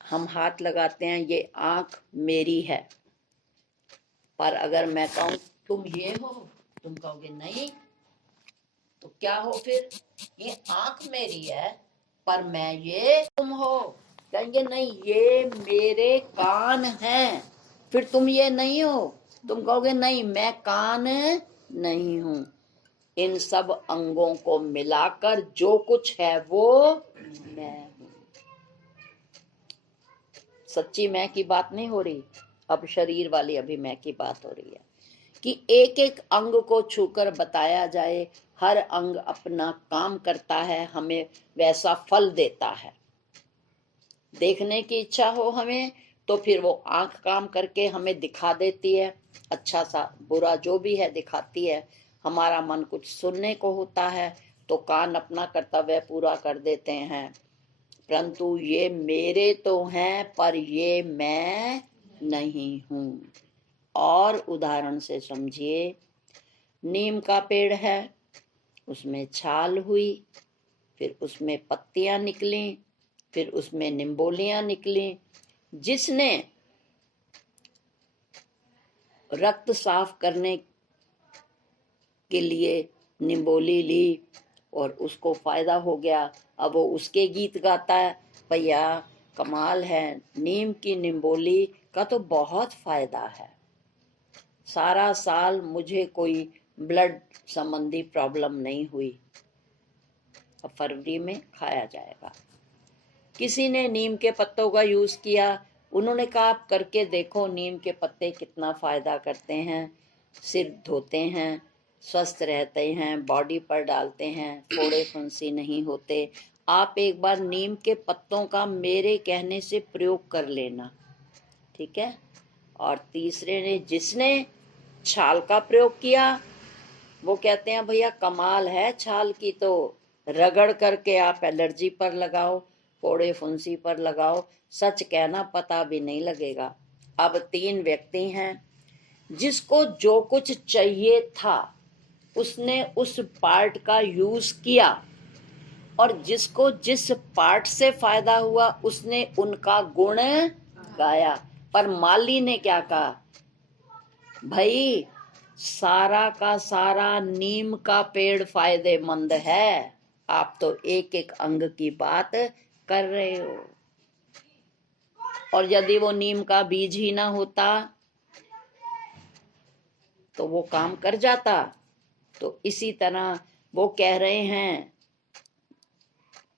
हम हाथ लगाते हैं, ये आंख मेरी है, पर अगर मैं कहूं तुम ये हो, तुम कहोगे नहीं, तो क्या हो फिर? ये आंख मेरी है पर मैं ये तुम हो। कहेंगे नहीं, ये मेरे कान हैं, फिर तुम ये नहीं हो। तुम कहोगे नहीं, मैं कान नहीं हूं। इन सब अंगों को मिलाकर जो कुछ है वो मैं हूं। सच्ची मैं की बात नहीं हो रही, अब शरीर वाली अभी मैं की बात हो रही है कि एक एक अंग को छूकर बताया जाए, हर अंग अपना काम करता है, हमें वैसा फल देता है। देखने की इच्छा हो हमें तो फिर वो आंख काम करके हमें दिखा देती है, अच्छा सा बुरा जो भी है दिखाती है। हमारा मन कुछ सुनने को होता है तो कान अपना कर्तव्य पूरा कर देते हैं। परंतु ये मेरे तो हैं पर ये मैं नहीं हूं। और उदाहरण से समझिए, नीम का पेड़ है, उसमें छाल हुई, फिर उसमें पत्तियां निकली, फिर उसमें निम्बोलियां निकली। जिसने रक्त साफ करने के लिए निम्बोली ली और उसको फायदा हो गया, अब वो उसके गीत गाता है, भैया कमाल है, नीम की निम्बोली का तो बहुत फायदा है, सारा साल मुझे कोई ब्लड संबंधी प्रॉब्लम नहीं हुई, अब फरवरी में खाया जाएगा। किसी ने नीम के पत्तों का यूज किया, उन्होंने कहा आप करके देखो, नीम के पत्ते कितना फायदा करते हैं, सिर धोते हैं, स्वस्थ रहते हैं, बॉडी पर डालते हैं, फोड़े फुंसी नहीं होते। आप एक बार नीम के पत्तों का मेरे कहने से प्रयोग कर लेना, ठीक है। और तीसरे ने, जिसने छाल का प्रयोग किया, वो कहते हैं भैया कमाल है छाल की, तो रगड़ करके आप एलर्जी पर लगाओ, फोड़े फुंसी पर लगाओ, सच कहना पता भी नहीं लगेगा। अब 3 व्यक्ति हैं, जिसको जो कुछ चाहिए था उसने उस पार्ट का यूज किया, और जिसको जिस पार्ट से फायदा हुआ उसने उनका गुण गाया। पर माली ने क्या कहा, भाई सारा का सारा नीम का पेड़ फायदेमंद है, आप तो एक एक अंग की बात कर रहे हो। और यदि वो नीम का बीज ही ना होता तो वो काम कर जाता। तो इसी तरह वो कह रहे हैं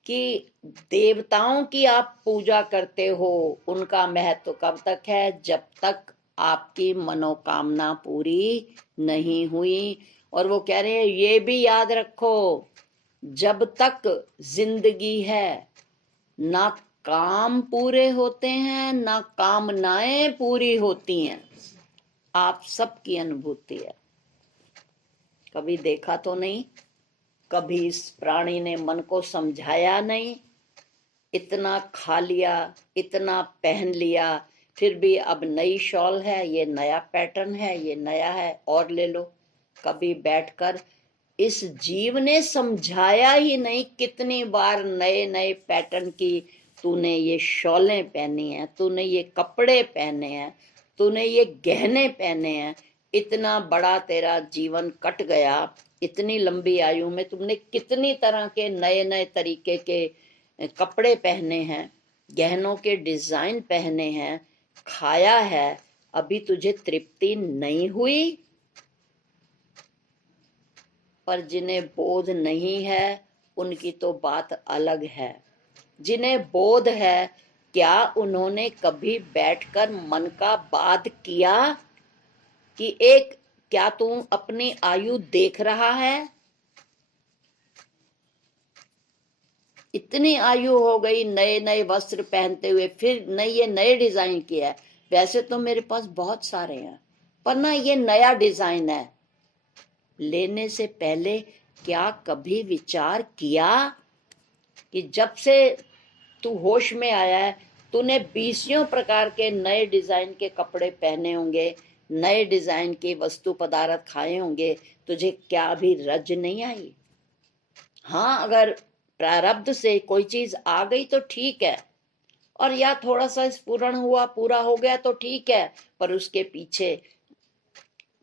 कि देवताओं की आप पूजा करते हो, उनका महत्व कब तक है? जब तक आपकी मनोकामना पूरी नहीं हुई। और वो कह रहे हैं ये भी याद रखो, जब तक जिंदगी है ना काम पूरे होते हैं ना कामनाएं पूरी होती हैं। आप सबकी अनुभूति है, कभी देखा तो नहीं, कभी इस प्राणी ने मन को समझाया नहीं, इतना खा लिया, इतना पहन लिया, फिर भी अब नई शॉल है, ये नया पैटर्न है, ये नया है और ले लो। कभी बैठकर इस जीव ने समझाया ही नहीं, कितनी बार नए नए पैटर्न की तूने ये शॉलें पहनी हैं, तूने ये कपड़े पहने हैं, तूने ये गहने पहने हैं, इतना बड़ा तेरा जीवन कट गया, इतनी लंबी आयु में तुमने कितनी तरह के नए नए तरीके के कपड़े पहने हैं, गहनों के डिजाइन पहने हैं, खाया है, अभी तुझे तृप्ति नहीं हुई। पर जिन्हें बोध नहीं है उनकी तो बात अलग है। जिन्हें बोध है, क्या उन्होंने कभी बैठकर मन का बात किया कि एक, क्या तू अपनी आयु देख रहा है? इतनी आयु हो गई, नए नए वस्त्र पहनते हुए, फिर ये नए डिजाइन किया है। वैसे तो मेरे पास बहुत सारे हैं, पर ना ये नया डिजाइन है। लेने से पहले क्या कभी विचार किया कि जब से तू होश में आया है, तूने 20 प्रकार के नए डिजाइन के कपड़े पहने होंगे, नए डिजाइन के वस्तु पदार्थ खाए होंगे, तुझे क्या अभी रज नहीं आई? हाँ, अगर प्रारब्ध से कोई चीज आ गई तो ठीक है, और या थोड़ा सा स्फुरण हुआ, पूरा हो गया तो ठीक है, पर उसके पीछे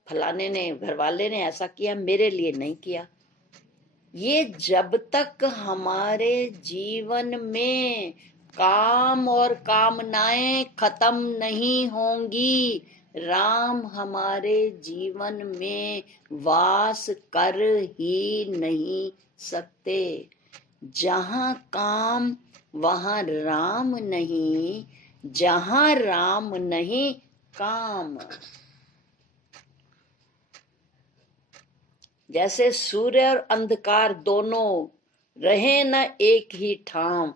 फलाने ने, घर वाले ने ऐसा किया, मेरे लिए नहीं किया। ये जब तक हमारे जीवन में काम और कामनाएं खत्म नहीं होंगी, राम हमारे जीवन में वास कर ही नहीं सकते। जहां काम वहां राम नहीं, जहां राम नहीं काम। जैसे सूर्य और अंधकार दोनों रहे न एक ही ठाम।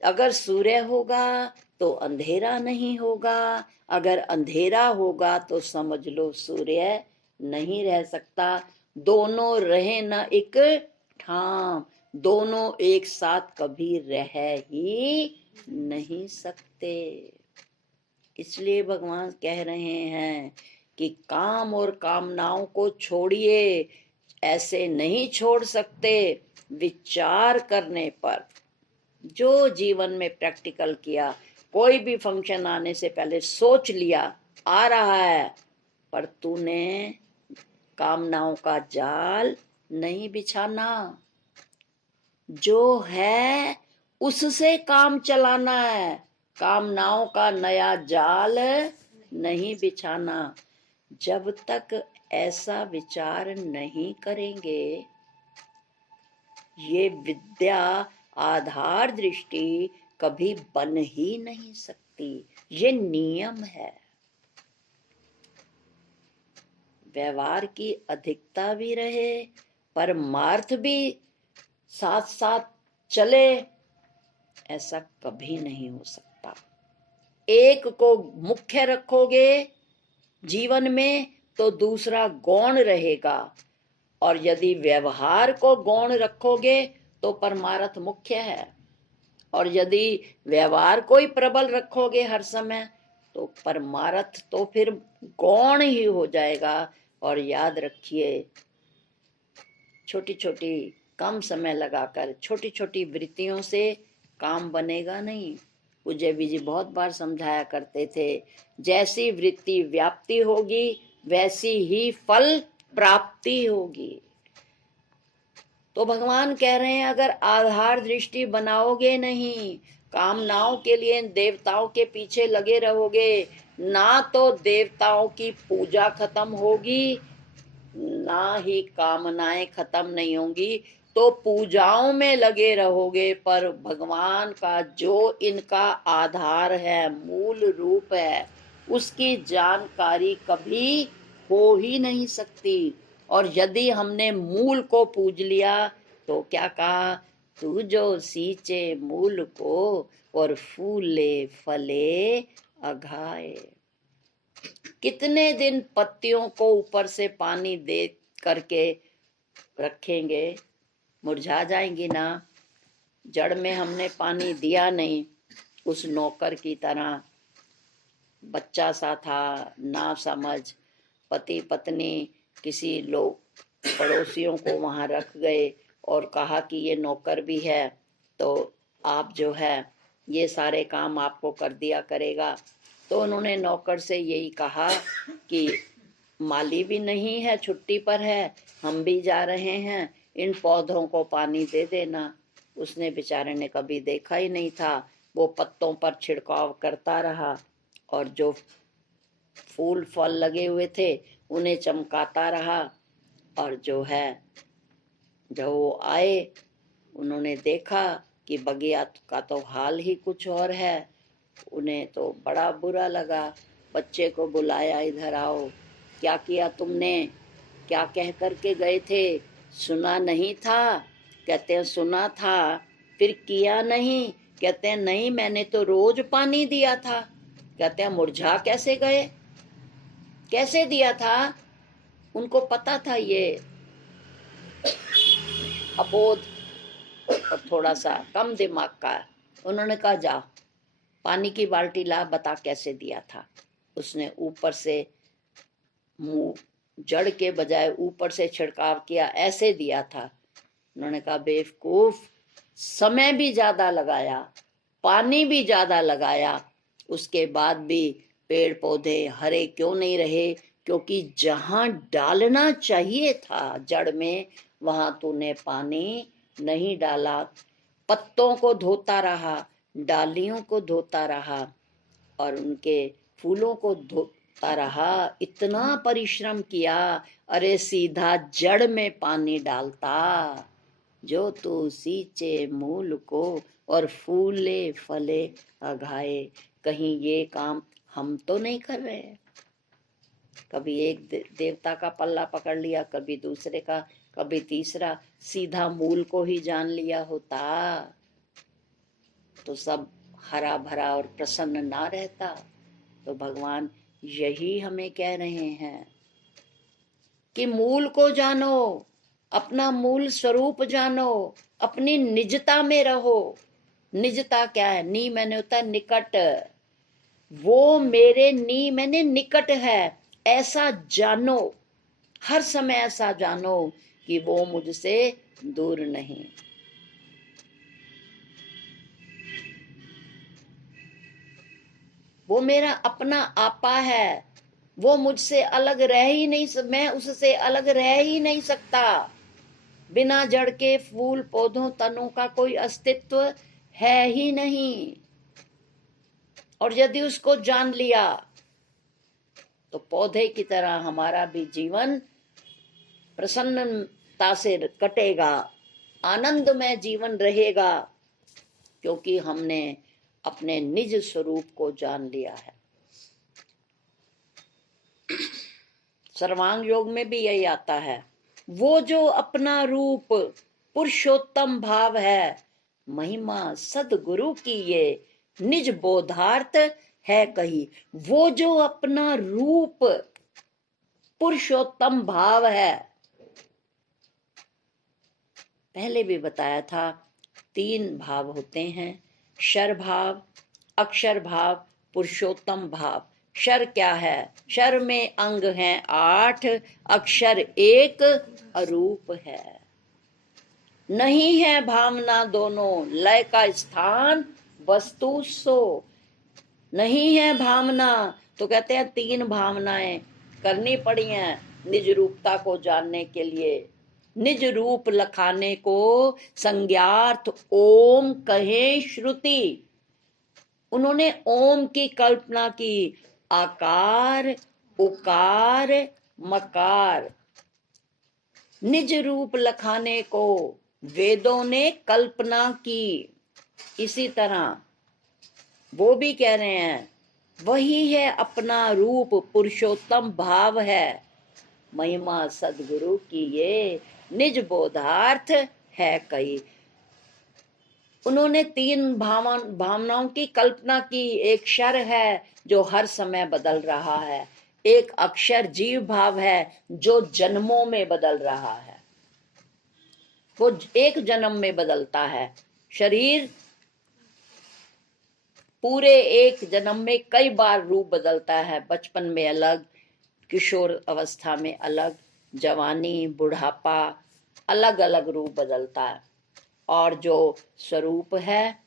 अगर सूर्य होगा तो अंधेरा नहीं होगा, अगर अंधेरा होगा तो समझ लो सूर्य नहीं रह सकता। दोनों रहे न एक ठाम, दोनों एक साथ कभी रह ही नहीं सकते। इसलिए भगवान कह रहे हैं कि काम और कामनाओं को छोड़िए, ऐसे नहीं छोड़ सकते। विचार करने पर, जो जीवन में प्रैक्टिकल किया, कोई भी फंक्शन आने से पहले सोच लिया आ रहा है, पर तूने कामनाओं का जाल नहीं बिछाना। जो है उससे काम चलाना है, कामनाओं का नया जाल नहीं बिछाना। जब तक ऐसा विचार नहीं करेंगे, ये विद्या आधार दृष्टि कभी बन ही नहीं सकती। ये नियम है। व्यवहार की अधिकता भी रहे, परमार्थ भी साथ साथ चले, ऐसा कभी नहीं हो सकता। एक को मुख्य रखोगे जीवन में तो दूसरा गौण रहेगा, और यदि व्यवहार को गौण रखोगे तो परमार्थ मुख्य है, और यदि व्यवहार को ही प्रबल रखोगे हर समय तो परमार्थ तो फिर गौण ही हो जाएगा। और याद रखिए, छोटी छोटी कम समय लगाकर छोटी छोटी वृत्तियों से काम बनेगा नहीं। पूज्य जी बहुत बार समझाया करते थे, जैसी वृत्ति व्याप्ति होगी वैसी ही फल प्राप्ति होगी। तो भगवान कह रहे हैं, अगर आधार दृष्टि बनाओगे नहीं, कामनाओं के लिए देवताओं के पीछे लगे रहोगे, ना तो देवताओं की पूजा खत्म होगी, ना ही कामनाएं खत्म नहीं होंगी। तो पूजाओं में लगे रहोगे, पर भगवान का जो इनका आधार है, मूल रूप है, उसकी जानकारी कभी हो ही नहीं सकती। और यदि हमने मूल को पूज लिया तो क्या कहा, तू जो सींचे मूल को और फूले फले अघाए। कितने दिन पत्तियों को ऊपर से पानी दे करके रखेंगे, मुरझा जाएंगी ना। जड़ में हमने पानी दिया नहीं, उस नौकर की तरह बच्चा सा था, ना समझ, पति पत्नी किसी लोग पड़ोसियों को वहां रख गए और कहा कि ये नौकर भी है तो आप जो है ये सारे काम आपको कर दिया करेगा। तो उन्होंने नौकर से यही कहा कि माली भी नहीं है, छुट्टी पर है, हम भी जा रहे हैं, इन पौधों को पानी दे देना। उसने बेचारे ने कभी देखा ही नहीं था, वो पत्तों पर छिड़काव करता रहा और जो फूल फल लगे हुए थे उन्हें चमकाता रहा। और जो है जब वो आए, उन्होंने देखा कि बगिया का तो हाल ही कुछ और है। उन्हें तो बड़ा बुरा लगा, बच्चे को बुलाया, इधर आओ, क्या किया तुमने, क्या कह करके गए थे, सुना नहीं था। कहते हैं सुना था, फिर किया नहीं। कहते हैं नहीं, मैंने तो रोज पानी दिया था। कहते हैं मुरझा कैसे गए, कैसे दिया था। उनको पता था ये अबोध और थोड़ा सा कम दिमाग का। उन्होंने कहा जा पानी की बाल्टी ला, बता कैसे दिया था। उसने ऊपर से मुंह, जड़ के बजाय ऊपर से छिड़काव किया, ऐसे दिया था। उन्होंने कहा बेवकूफ, समय भी ज्यादा लगाया, पानी भी ज्यादा लगाया, उसके बाद भी पेड़ पौधे हरे क्यों नहीं रहे? क्योंकि जहां डालना चाहिए था जड़ में, वहां तूने पानी नहीं डाला। पत्तों को धोता रहा, डालियों को धोता रहा और उनके फूलों को धोता रहा, इतना परिश्रम किया। अरे सीधा जड़ में पानी डालता, जो तू सींचे मूल को और फूले फले अघाए। कहीं ये काम हम तो नहीं कर रहे? कभी एक देवता का पल्ला पकड़ लिया, कभी दूसरे का, कभी तीसरा, सीधा मूल को ही जान लिया होता तो सब हरा भरा और प्रसन्न ना रहता। तो भगवान यही हमें कह रहे हैं कि मूल को जानो, अपना मूल स्वरूप जानो, अपनी निजता में रहो। निजता क्या है? नी मैंने होता है निकट, वो मेरे नी मैंने निकट है, ऐसा जानो, हर समय ऐसा जानो कि वो मुझसे दूर नहीं। वो मेरा अपना आपा है, वो मुझसे अलग रह ही नहीं, मैं उससे अलग रह ही नहीं सकता। बिना जड़ के फूल पौधों तनों का कोई अस्तित्व है ही नहीं। और यदि उसको जान लिया तो पौधे की तरह हमारा भी जीवन प्रसन्नता से कटेगा, आनंदमय जीवन रहेगा, क्योंकि हमने अपने निज स्वरूप को जान लिया है। सर्वांग योग में भी यही आता है, वो जो अपना रूप पुरुषोत्तम भाव है, महिमा सदगुरु की ये निज बोधार्थ है कही। वो जो अपना रूप पुरुषोत्तम भाव है, पहले भी बताया था, 3 भाव होते हैं, शर भाव, अक्षर भाव, पुरुषोत्तम भाव। शर क्या है? शर में अंग हैं 8, अक्षर 1, अरूप है। नहीं है भावना दोनों, लय का स्थान वस्तु सो। नहीं है भावना तो कहते हैं 3 भावनाएं करनी पड़ी हैं निज रूपता को जानने के लिए। निज रूप लखाने को संज्ञार्थ ओम कहे श्रुति। उन्होंने ओम की कल्पना की, आकार उकार मकार। निज रूप लखाने को वेदों ने कल्पना की। इसी तरह वो भी कह रहे हैं, वही है अपना रूप पुरुषोत्तम भाव है, महिमा सदगुरु की ये निज बोधार्थ है कही। उन्होंने 3 भावनाओं की कल्पना की। एक शर है जो हर समय बदल रहा है, एक अक्षर जीव भाव है जो जन्मों में बदल रहा है। वो एक जन्म में बदलता है। शरीर पूरे एक जन्म में कई बार रूप बदलता है। बचपन में अलग, किशोर अवस्था में अलग, जवानी बुढ़ापा, अलग अलग रूप बदलता है। और जो स्वरूप है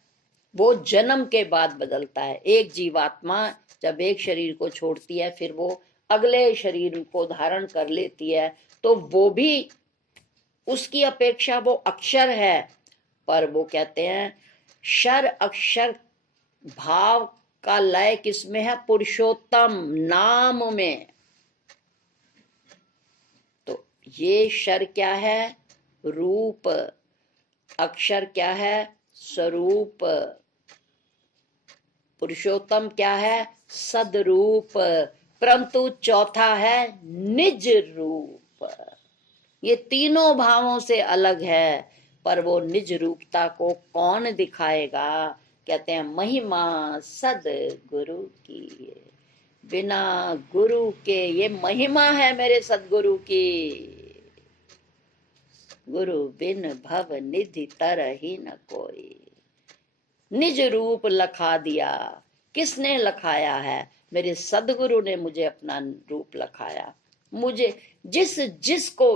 वो जन्म के बाद बदलता है। एक जीवात्मा जब एक शरीर को छोड़ती है, फिर वो अगले शरीर को धारण कर लेती है, तो वो भी उसकी अपेक्षा वो अक्षर है। पर वो कहते हैं शर अक्षर भाव का लय किसमें है? पुरुषोत्तम नाम में। तो ये शर क्या है? रूप। अक्षर क्या है? स्वरूप। पुरुषोत्तम क्या है? सदरूप। परंतु चौथा है निज रूप। ये तीनों भावों से अलग है, पर वो निज रूपता को कौन दिखाएगा? कहते हैं महिमा सद गुरु की। बिना गुरु के, ये महिमा है मेरे सदगुरु की। गुरु बिन भव निधि तरहि न कोई। निज रूप लखा दिया। किसने लखाया है? मेरे सदगुरु ने मुझे अपना रूप लखाया। मुझे जिसको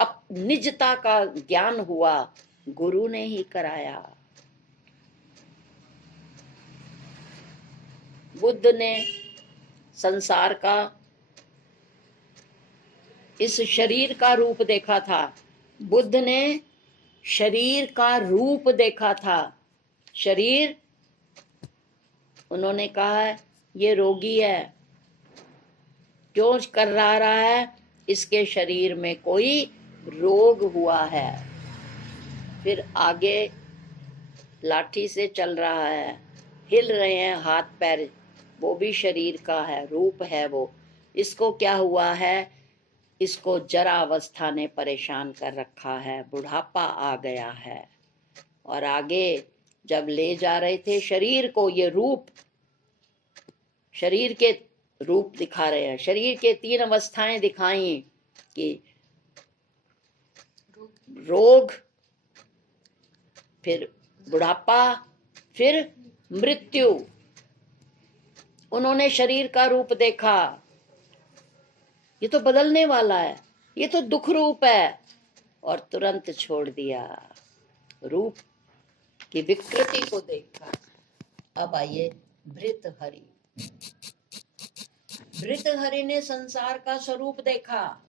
अब निजता का ज्ञान हुआ, गुरु ने ही कराया। बुद्ध ने संसार का इस शरीर का रूप देखा था। बुद्ध ने शरीर का रूप देखा था। शरीर, उन्होंने कहा ये रोगी है, क्यों कर रहा है, इसके शरीर में कोई रोग हुआ है। फिर आगे लाठी से चल रहा है, हिल रहे हैं हाथ पैर, वो भी शरीर का है, रूप है वो। इसको क्या हुआ है, इसको जरा अवस्था ने परेशान कर रखा है, बुढ़ापा आ गया है। और आगे जब ले जा रहे थे शरीर को, ये रूप, शरीर के रूप दिखा रहे हैं, शरीर के 3 अवस्थाएं दिखाई कि रोग, फिर बुढ़ापा, फिर मृत्यु। उन्होंने शरीर का रूप देखा, ये तो बदलने वाला है, ये तो दुख रूप है, और तुरंत छोड़ दिया। रूप की विकृति को देखा। अब आइए भृतहरि। भृतहरि ने संसार का स्वरूप देखा।